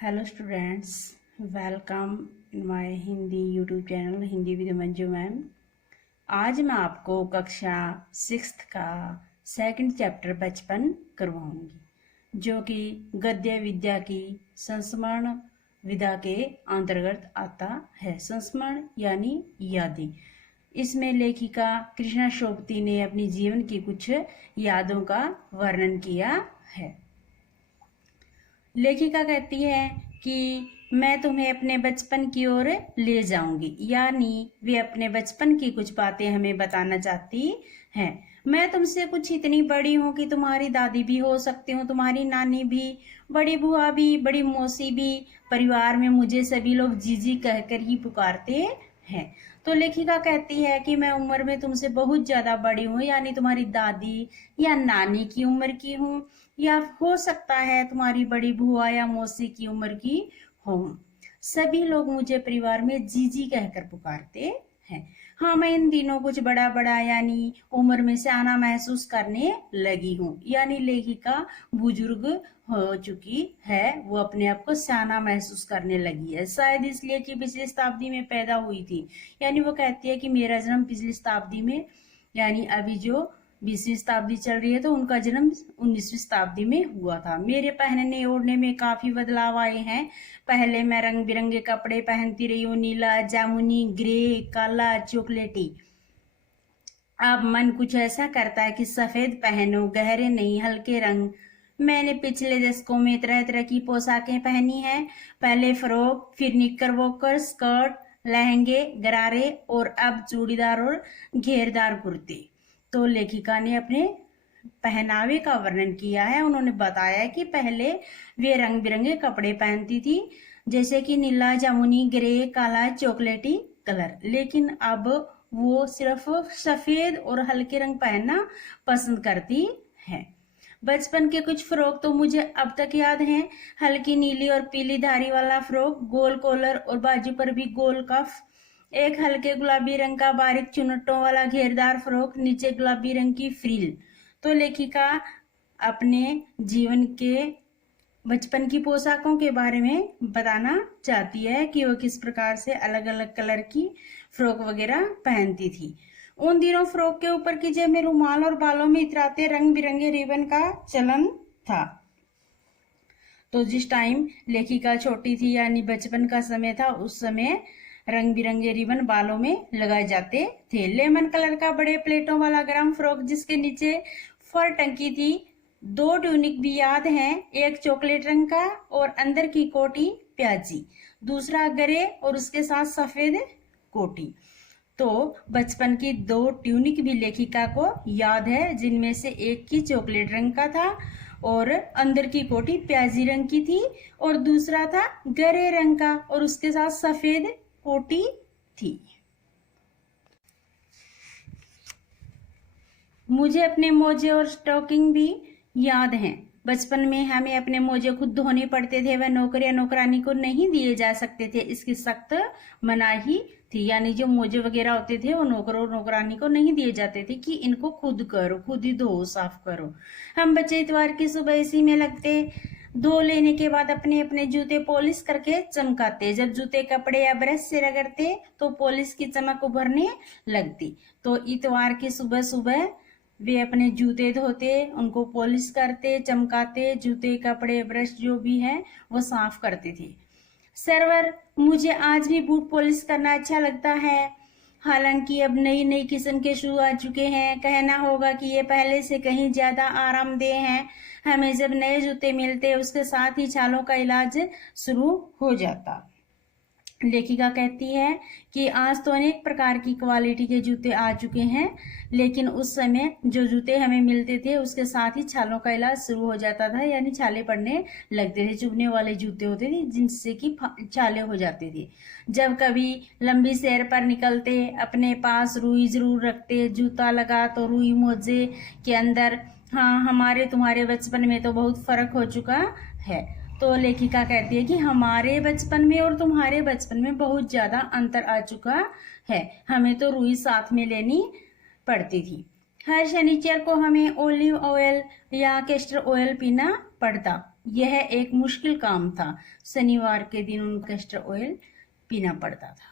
Hello students, welcome in my Hindi YouTube channel Hindi with Manju ma'am. आज मैं आपको कक्षा 6th का सेकंड चैप्टर बचपन करवाऊंगी, जो कि गद्य विद्या की संस्मरण विधा के अंतर्गत आता है। संस्मरण यानी यादें। इसमें लेखिका कृष्णा शोभती ने अपनी जीवन की कुछ यादों का वर्णन किया है। लेखिका कहती है कि मैं तुम्हें अपने बचपन की ओर ले जाऊंगी, यानी वे अपने बचपन की कुछ बातें हमें बताना चाहती हैं। मैं तुमसे कुछ इतनी बड़ी हूँ कि तुम्हारी दादी भी हो सकती हूँ, तुम्हारी नानी भी, बड़ी बुआ भी, बड़ी मौसी भी। परिवार में मुझे सभी लोग जीजी कहकर ही पुकारते हैं। तो लेखिका कहती है कि मैं उम्र में तुमसे बहुत ज्यादा बड़ी हूँ, यानी तुम्हारी दादी या नानी की उम्र की हूँ, या हो सकता है तुम्हारी बड़ी बुआ या मौसी की उम्र की हो। सभी लोग मुझे परिवार में जीजी कहकर पुकारते हैं। हाँ, मैं इन दिनों कुछ बड़ा बड़ा यानी उम्र में सियाना महसूस करने लगी हूँ। यानी लेखिका बुजुर्ग हो चुकी है, वो अपने आप को सियाना महसूस करने लगी है, शायद इसलिए कि पिछली शताब्दी में पैदा हुई थी। यानी वो कहती है कि मेरा जन्म पिछली शताब्दी में, यानी अभी जो 20वीं शताब्दी चल रही है, तो उनका जन्म 19वीं शताब्दी में हुआ था। मेरे पहनने ओढ़ने में काफी बदलाव आए हैं। पहले मैं रंग बिरंगे कपड़े पहनती रही हूँ, नीला, जामुनी, ग्रे, काला, चॉकलेटी। अब मन कुछ ऐसा करता है कि सफेद पहनो, गहरे नहीं, हल्के रंग। मैंने पिछले दशकों में तरह तरह की पोशाकें पहनी हैं। पहले फ्रॉक, फिर निक्कर वॉकर, स्कर्ट, लहंगे, गरारे और अब चूड़ीदार और घेरदार कुर्ते। तो लेखिका ने अपने पहनावे का वर्णन किया है। उन्होंने बताया कि पहले वे रंग बिरंगे कपड़े पहनती थी, जैसे कि नीला, जामुनी, ग्रे, काला, चॉकलेटी कलर, लेकिन अब वो सिर्फ सफेद और हल्के रंग पहनना पसंद करती है। बचपन के कुछ फ्रॉक तो मुझे अब तक याद हैं। हल्की नीली और पीली धारी वाला फ्रॉक, गोल कॉलर और बाजू पर भी गोल कफ। एक हल्के गुलाबी रंग का बारीक चुनटों वाला घेरदार फ्रॉक, नीचे गुलाबी रंग की फ्रिल। तो लेखिका अपने जीवन के बचपन की पोशाकों के बारे में बताना चाहती है कि वो किस प्रकार से अलग अलग कलर की फ्रॉक वगैरह पहनती थी। उन दिनों फ्रॉक के ऊपर की जेब में रुमाल और बालों में इतराते रंग बिरंगे रिबन का चलन था। तो जिस टाइम लेखिका छोटी थी, यानी बचपन का समय था, उस समय रंग बिरंगे रिबन बालों में लगाए जाते थे। लेमन कलर का बड़े प्लेटों वाला गरम फ्रॉक, जिसके नीचे फर टंकी थी। 2 ट्यूनिक भी याद हैं, एक चॉकलेट रंग का और अंदर की कोटी प्याजी, दूसरा ग्रे और उसके साथ सफेद कोटी। तो बचपन की 2 ट्यूनिक भी लेखिका को याद है, जिनमें से एक की चॉकलेट रंग का था और अंदर की कोटी प्याजी रंग की थी, और दूसरा था गहरे रंग का और उसके साथ सफेद कोटी थी। मुझे अपने मोजे और स्टॉकिंग भी याद हैं। बचपन में हमें अपने मोजे खुद धोने पड़ते थे, वह नौकर या नौकरानी को नहीं दिए जा सकते थे, इसकी सख्त मनाही थी। यानी जो मोजे वगैरह होते थे वो नौकर और नौकरानी को नहीं दिए जाते थे कि इनको खुद करो, खुद ही धो, साफ करो। हम बच्चे इतवार की सुबह इसी में लगते, धो लेने के बाद अपने अपने जूते पॉलिश करके चमकाते। जब जूते कपड़े या ब्रश से रगड़ते तो पॉलिश की चमक उभरने लगती। तो इतवार की सुबह सुबह वे अपने जूते धोते, उनको पॉलिश करते, चमकाते, जूते, कपड़े, ब्रश जो भी है वो साफ करते थे। सर्वर, मुझे आज भी बूट पॉलिश करना अच्छा लगता है। हालांकि अब नई नई किस्म के शू आ चुके हैं, कहना होगा कि ये पहले से कहीं ज्यादा आरामदेह हैं। हमें जब नए जूते मिलते उसके साथ ही छालों का इलाज शुरू हो जाता। लेखिका कहती है कि आज तो अनेक प्रकार की क्वालिटी के जूते आ चुके हैं, लेकिन उस समय जो जूते हमें मिलते थे उसके साथ ही छालों का इलाज शुरू हो जाता था, यानी छाले पड़ने लगते थे। चुभने वाले जूते होते थे जिनसे कि छाले हो जाते थे। जब कभी लंबी सैर पर निकलते, अपने पास रुई जरूर रखते, जूता लगा तो रुई मोजे के अंदर। हाँ, हमारे तुम्हारे बचपन में तो बहुत फर्क हो चुका है। तो लेखिका कहती है कि हमारे बचपन में और तुम्हारे बचपन में बहुत ज्यादा अंतर आ चुका है। हमें तो रुई साथ में लेनी पड़ती थी। हर शनिचर को हमें ओलिव ऑयल या कैस्टर ऑयल पीना पड़ता। यह एक मुश्किल काम था। शनिवार के दिन उनको कैस्टर ऑयल पीना पड़ता था।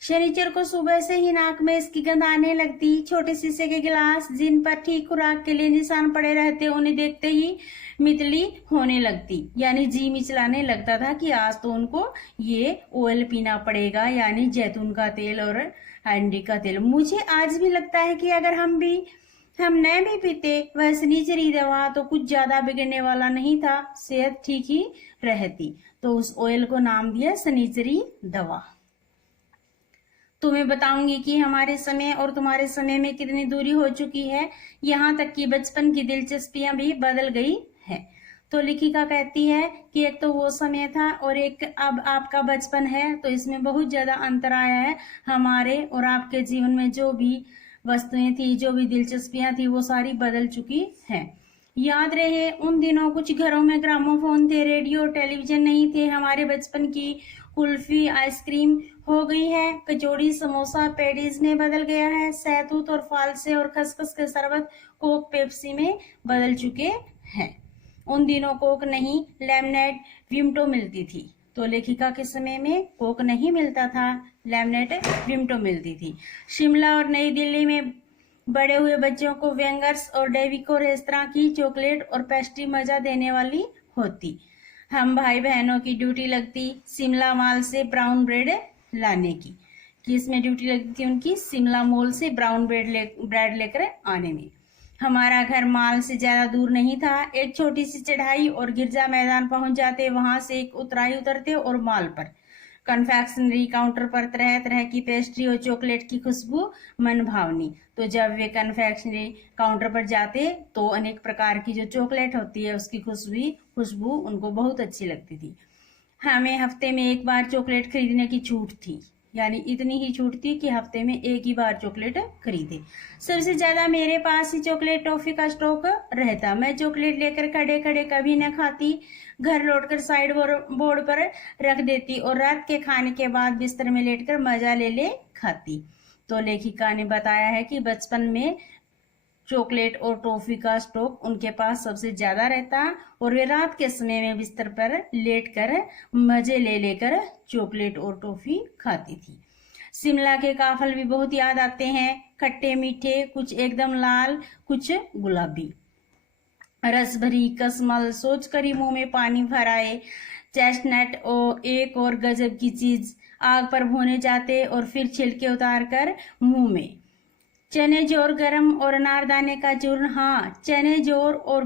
शनिचर को सुबह से ही नाक में इसकी गंध आने लगती। छोटे शीशे के गिलास जिन पर ठीक खुराक के लिए निशान पड़े रहते, उन्हें देखते ही मितली होने लगती, यानी जी मिचलाने लगता था कि आज तो उनको ये ऑयल पीना पड़ेगा, यानी जैतून का तेल और अंडी का तेल। मुझे आज भी लगता है कि अगर हम नहीं भी पीते वह शनिचरी दवा तो कुछ ज्यादा बिगड़ने वाला नहीं था, सेहत ठीक ही रहती। तो उस ऑयल को नाम दिया शनिचरी दवा। तुम्हें बताऊंगी कि हमारे समय और तुम्हारे समय में कितनी दूरी हो चुकी है, यहाँ तक कि बचपन की दिलचस्पियां भी बदल गई है। तो लेखिका कहती है कि एक तो वो समय था और एक अब आपका बचपन है, तो इसमें बहुत ज्यादा अंतर आया है। हमारे और आपके जीवन में जो भी वस्तुएं थी, जो भी दिलचस्पियां थी, वो सारी बदल चुकी हैं। याद रहे उन दिनों कुछ घरों में ग्रामोफोन थे, रेडियो, टेलीविजन नहीं थे। हमारे बचपन की कुल्फी, आइसक्रीम हो गई है, कचौड़ी, समोसा, पेडीज में बदल गया है। सहतूत और फालसे और खसखस के शरबत कोक, पेप्सी में बदल चुके हैं। उन दिनों कोक नहीं, लेमनेड, विम्टो मिलती थी। तो लेखिका के समय में कोक नहीं मिलता था, लेमनेड, विम्टो मिलती थी। शिमला और नई दिल्ली में बड़े हुए बच्चों को वेंगर्स और डेविको रेस्तरां की चॉकलेट और पेस्ट्री मजा देने वाली होती। हम भाई बहनों की ड्यूटी लगती शिमला मॉल से ब्राउन ब्रेड लाने की। किसमें ड्यूटी लगती थी उनकी? शिमला मॉल से ब्राउन ब्रेड लेकर आने में। हमारा घर मॉल से ज्यादा दूर नहीं था, एक छोटी सी चढ़ाई और गिरजा मैदान पहुंच जाते। वहां से एक उतराई उतरते और मॉल पर कन्फेक्शनरी काउंटर पर तरह तरह की पेस्ट्री और चॉकलेट की खुशबू मन भावनी। तो जब वे कन्फेक्शनरी काउंटर पर जाते तो अनेक प्रकार की जो चॉकलेट होती है उसकी खुशबू उनको बहुत अच्छी लगती थी। हमें हफ्ते में एक बार चॉकलेट खरीदने की छूट थी, यानी इतनी ही छूट थी कि हफ्ते में एक ही बार चॉकलेट खरीदे। सबसे ज्यादा मेरे पास ही चॉकलेट टॉफी का स्टॉक रहता। मैं चॉकलेट लेकर खड़े खड़े कभी न खाती, घर लौटकर साइड बोर्ड पर रख देती और रात के खाने के बाद बिस्तर में लेटकर मजा ले खाती। तो लेखिका ने बताया है कि बचपन में चॉकलेट और टॉफी का स्टॉक उनके पास सबसे ज्यादा रहता और वे रात के समय में बिस्तर पर लेटकर मजे लेकर चॉकलेट और टॉफी खाती थी। शिमला के काफल भी बहुत याद आते हैं, खट्टे मीठे, कुछ एकदम लाल, कुछ गुलाबी। रस भरी कसमल सोचकर ही मुंह में पानी भर आए। चेस्टनट एक और गजब की चीज, आग पर भुने जाते और फिर छिलके उतार कर मुंह में। चने जोर गरम और अनारदाने का चूर्ण। हाँ, चने जोर और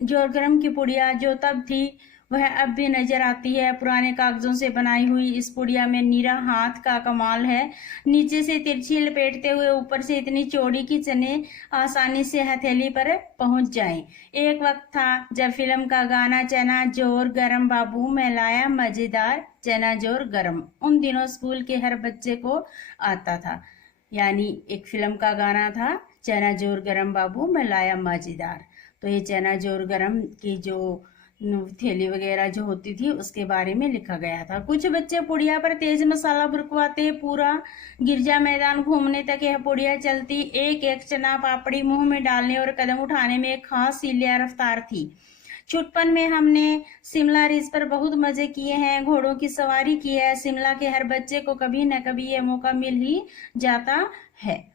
जोर गरम की पुड़िया जो तब थी वह अब भी नजर आती है। पुराने कागजों से बनाई हुई इस पुड़िया में नीरा हाथ का कमाल है। नीचे से तिरछी लपेटते हुए ऊपर से इतनी चौड़ी कि चने आसानी से हथेली पर पहुंच जाएं। एक वक्त था जब फिल्म का गाना चना जोर गरम बाबू मैं लाया मजेदार चना जोर गरम उन दिनों स्कूल के हर बच्चे को आता था। यानी एक फिल्म का गाना था चना जोर गरम बाबू मैं लाया मजेदार। तो ये चना जोर गरम की जो थैली वगैरह जो होती थी उसके बारे में लिखा गया था। कुछ बच्चे पुड़िया पर तेज मसाला बुरकवाते, पूरा गिरजा मैदान घूमने तक यह पुड़िया चलती। एक एक चना पापड़ी मुंह में डालने और कदम उठाने में एक खास सीलिया रफ्तार थी। छुटपन में हमने शिमला रिज पर बहुत मजे किए हैं, घोड़ों की सवारी की है। शिमला के हर बच्चे को कभी न कभी यह मौका मिल ही जाता है।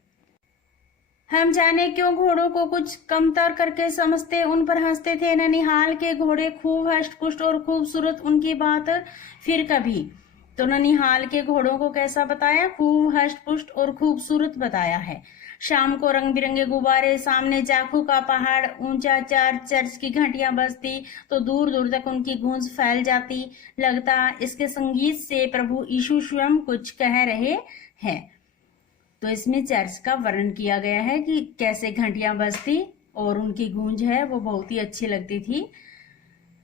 हम जाने क्यों घोड़ों को कुछ कमतर करके समझते, उन पर हंसते थे। ननिहाल के घोड़े खूब हष्ट-पुष्ट और खूबसूरत, उनकी बात फिर कभी। तो ननिहाल के घोड़ों को कैसा बताया? खूब हष्ट-पुष्ट और खूबसूरत बताया है। शाम को रंग बिरंगे गुब्बारे, सामने जाखू का पहाड़, ऊंचा चर्च की घंटियां बजती तो दूर दूर तक उनकी गूंज फैल जाती। लगता इसके संगीत से प्रभु यीशु स्वयं कुछ कह रहे हैं। तो इसमें चर्च का वर्णन किया गया है कि कैसे घंटियां बजती और उनकी गूंज है वो बहुत ही अच्छी लगती थी।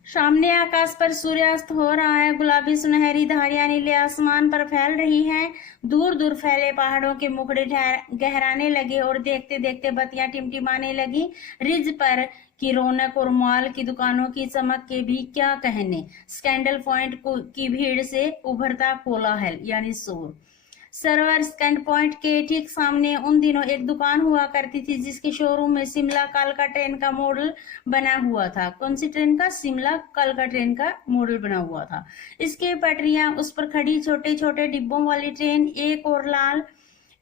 सामने आकाश पर सूर्यास्त हो रहा है, गुलाबी सुनहरी धारियां नीले आसमान पर फैल रही हैं। दूर दूर फैले पहाड़ों के मुखड़े गहराने लगे और देखते देखते बत्तियां टिमटिमाने लगी। रिज पर की रौनक और मॉल की दुकानों की चमक के भी क्या कहने। स्कैंडल पॉइंट की भीड़ से उभरता कोलाहल यानी शोर, सर्वर स्कैंड पॉइंट के ठीक सामने उन दिनों एक दुकान हुआ करती थी जिसके शोरूम में शिमला कालका ट्रेन का मॉडल बना हुआ था। कौन सी ट्रेन का? शिमला कालका ट्रेन का मॉडल बना हुआ था। इसके पटरियां, उस पर खड़ी छोटे छोटे डिब्बों वाली ट्रेन, एक और लाल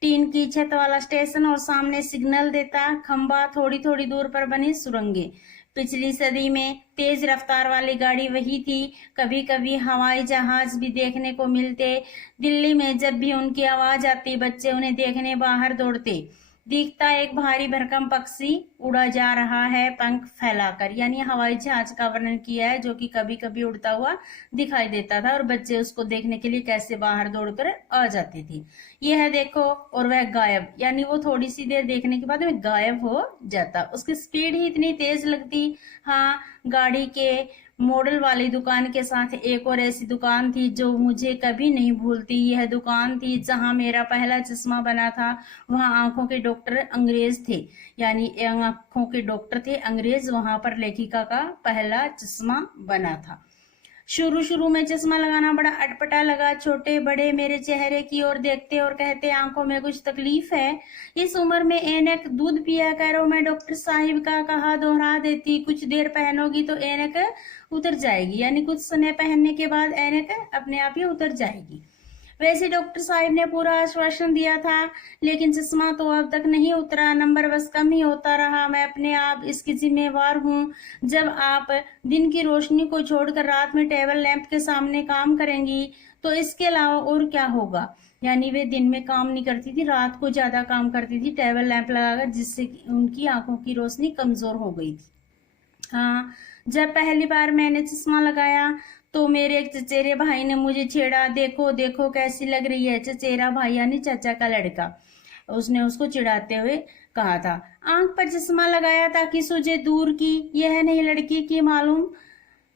टीन की छत वाला स्टेशन और सामने सिग्नल देता खंबा, थोड़ी थोड़ी दूर पर बनी सुरंगें। पिछली सदी में तेज रफ्तार वाली गाड़ी वही थी। कभी कभी हवाई जहाज भी देखने को मिलते। दिल्ली में जब भी उनकी आवाज आती, बच्चे उन्हें देखने बाहर दौड़ते। दिखता एक भारी भरकम पक्षी उड़ा जा रहा है पंख फैलाकर, यानी हवाई जहाज का वर्णन किया है जो कि कभी कभी उड़ता हुआ दिखाई देता था और बच्चे उसको देखने के लिए कैसे बाहर दौड़कर आ जाते थे। यह देखो, और वह गायब, यानी वो थोड़ी सी देर देखने के बाद में गायब हो जाता। उसकी स्पीड ही इतनी तेज लगती। हाँ, गाड़ी के मॉडल वाली दुकान के साथ एक और ऐसी दुकान थी जो मुझे कभी नहीं भूलती। यह दुकान थी जहां मेरा पहला चश्मा बना था। वहां आंखों के डॉक्टर अंग्रेज थे, यानी आंखों के डॉक्टर थे अंग्रेज। वहां पर लेखिका का पहला चश्मा बना था। शुरू में चश्मा लगाना बड़ा अटपटा लगा। छोटे बड़े मेरे चेहरे की ओर देखते और कहते आंखों में कुछ तकलीफ है। इस उम्र में ऐनक दूध पिया करो, मैं डॉक्टर साहिब का कहा दोहरा देती। कुछ देर पहनोगी तो ऐनक उतर जाएगी, यानी कुछ समय पहनने के बाद ऐनक अपने आप ही उतर जाएगी। वैसे डॉक्टर साहिब ने पूरा आश्वासन दिया था, लेकिन चश्मा तो अब तक नहीं उतरा। नंबर बस कम ही होता रहा। मैं अपने आप इसकी जिम्मेवार हूँ। जब आप दिन की रोशनी को छोड़कर रात में टेबल लैंप के सामने काम करेंगी तो इसके अलावा और क्या होगा। यानी वे दिन में काम नहीं करती थी, रात को ज्यादा काम करती थी टेबल लैंप लगाकर, जिससे उनकी आंखों की रोशनी कमजोर हो गई थी। हाँ, जब पहली बार मैंने चश्मा लगाया तो मेरे एक चचेरे भाई ने मुझे छेड़ा, देखो देखो कैसी लग रही है। चचेरा भाई यानी चाचा का लड़का, उसने उसको चिढ़ाते हुए कहा था। आंख पर चश्मा लगाया ताकि सूझे दूर की, यह नहीं लड़की की मालूम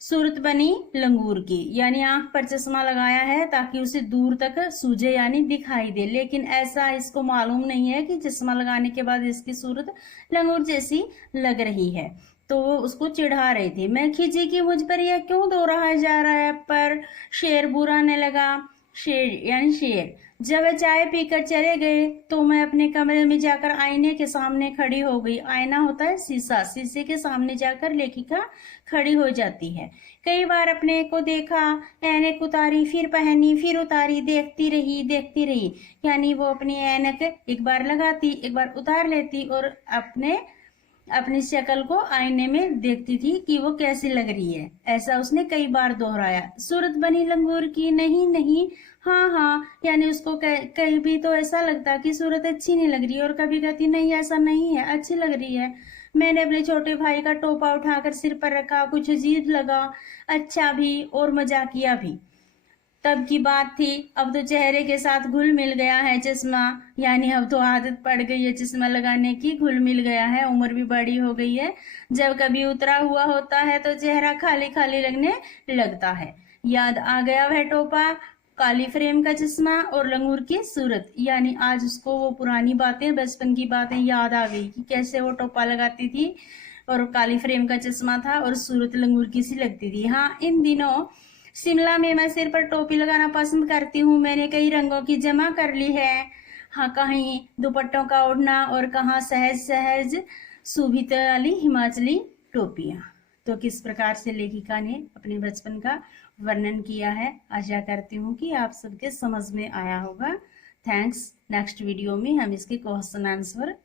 सूरत बनी लंगूर की। यानी आंख पर चश्मा लगाया है ताकि उसे दूर तक सूझे, यानी दिखाई दे। लेकिन ऐसा इसको मालूम नहीं है कि चश्मा लगाने के बाद इसकी सूरत लंगूर जैसी लग रही है। तो वो उसको चिढ़ा रही थी। मैं खिजी कि मुझ पर यह क्यों दोहराया जा रहा है, पर शेर बुरा न लगा। शेर यानी शेर। जब वह चाय पीकर चले गए तो मैं अपने कमरे में जाकर आईने के सामने खड़ी हो गई। आईना होता है शीशा, शीशे के सामने जाकर लेखिका खड़ी हो जाती है। कई बार अपने को देखा, ऐनक उतारी, फिर पहनी, फिर उतारी, देखती रही। यानी वो अपनी ऐनक एक बार लगाती, एक बार उतार लेती और अपनी शक्ल को आईने में देखती थी कि वो कैसी लग रही है। ऐसा उसने कई बार दोहराया। सूरत बनी लंगूर की, नहीं, हाँ, यानी उसको कहीं भी तो ऐसा लगता कि सूरत अच्छी नहीं लग रही है, और कभी कहती नहीं ऐसा नहीं है, अच्छी लग रही है। मैंने अपने छोटे भाई का टोपा उठाकर सिर पर रखा। कुछ अजीब लगा, अच्छा भी और मजाकिया भी। तब की बात थी। अब तो चेहरे के साथ घुल मिल गया है चश्मा, यानी अब तो आदत पड़ गई है चश्मा लगाने की, घुल मिल गया है। उम्र भी बड़ी हो गई है। जब कभी उतरा हुआ होता है तो चेहरा खाली खाली लगने लगता है। याद आ गया वह टोपा, काली फ्रेम का चश्मा और लंगूर की सूरत। यानी आज उसको वो पुरानी बातें, बचपन की बातें याद आ गई कि कैसे वो टोपा लगाती थी और काली फ्रेम का चश्मा था और सूरत लंगूर की सी लगती थी। हाँ, इन दिनों शिमला में मैं सिर पर टोपी लगाना पसंद करती हूँ। मैंने कई रंगों की जमा कर ली है। हाँ, कहीं दुपट्टों का ओढ़ना और कहाँ सहज सहज सुभित वाली हिमाचली टोपियां। तो किस प्रकार से लेखिका ने अपने बचपन का वर्णन किया है, आशा करती हूँ कि आप सबके समझ में आया होगा। थैंक्स। नेक्स्ट वीडियो में हम इसके क्वेश्चन आंसर